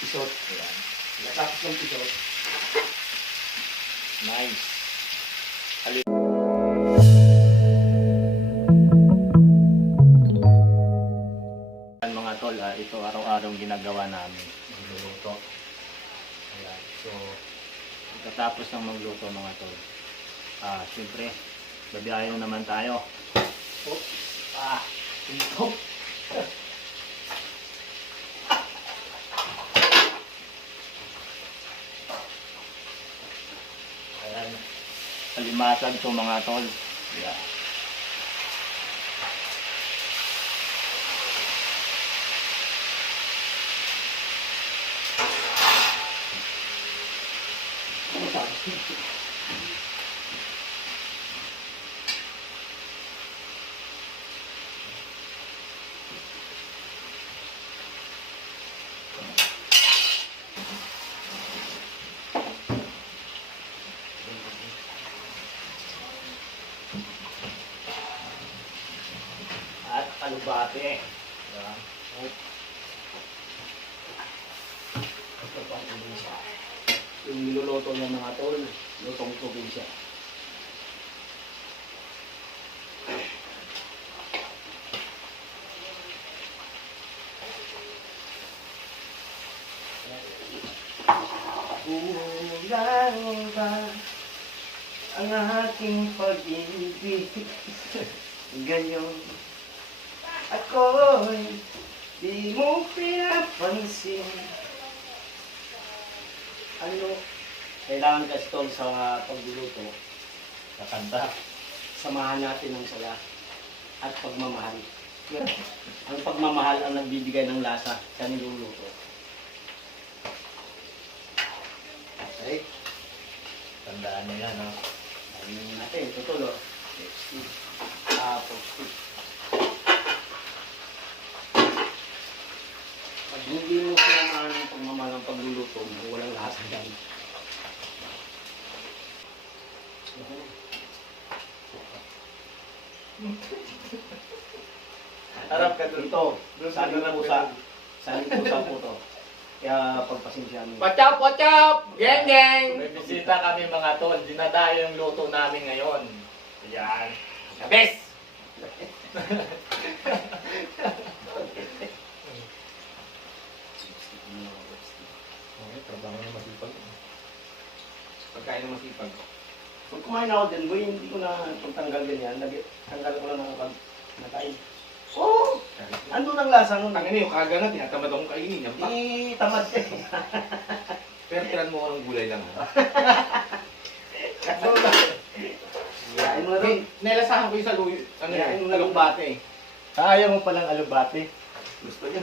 Pisot. Ayan. Natapos ng pisot. Nice. Ayan mga tol, ah, ito araw-araw ginagawa namin. Magluluto. Ayan. So, pagkatapos ng magluto mga tol, ah, siyempre, babiyahe na naman tayo. Oh, ah, ito. Ayan. Kalimasag to mga tol. Yeah. At alubate. Yeah. Ito pa ang isa. Yung niluluto ng mga tol, lutong probinsya. Kulang ba ang aking pag-ibig? Ganyan ako'y di mo pinapansin. Ano, kailangan kasi tol sa pagluluto, Kakanta. samahan natin ang saya at pagmamahal. ang pagmamahal ang nagbibigay ng lasa sa niluluto. Okay? Tandaan yan, no? Ayun natin, tutulo. Tapos, pag hindi mo sinamahan ng pagmamahal ng pagluluto mo, walang lasa yan. Harap ka dun. Ito, Doon sa sa dulang pusa. Sa po to. Kaya pagpasensya mo. What's up, what's up? Geng, geng! Bisita kami mga tol. Dinadayo yung luto namin ngayon. Ayan. The best! Trabaho na masipag. Pagkain ng masipag. Pag kumain ako din, boy, hindi ko na pagtanggal ganyan. Lagi, tanggal ko lang ng pag nakain. Oo! Oh, ano nang lasa nun? Tangin yung kaga na, tinatamad akong kainin. Yan pa. Eh, tamad ka. Pero tiran mo ko ng gulay lang. ha? Yain mo na rin. Eh, Nailasahan ko yung sa luyo. Ano Yain yun? mo na rin bate. Ah, ayaw mo palang alubate. Gusto niya.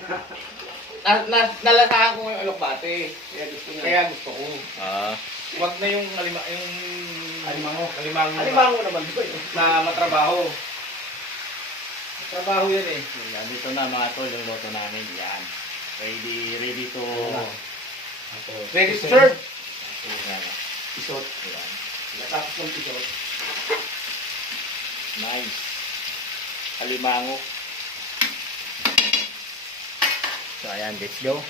Na, na, nalasahan ko yung alokbate. Kaya gusto niya. Kaya gusto ko. Ah. Huwag na yung alima, yung... Alimango. Alimango. na- Alimango naman, boy. Na matrabaho. Trabaho yan eh. Ayan, dito na mga tol yung luto namin. Yan. Ready, ready to... Pisot. Ayan. Natapos ng pisot. Nice. Alimango. So ayan, let's go.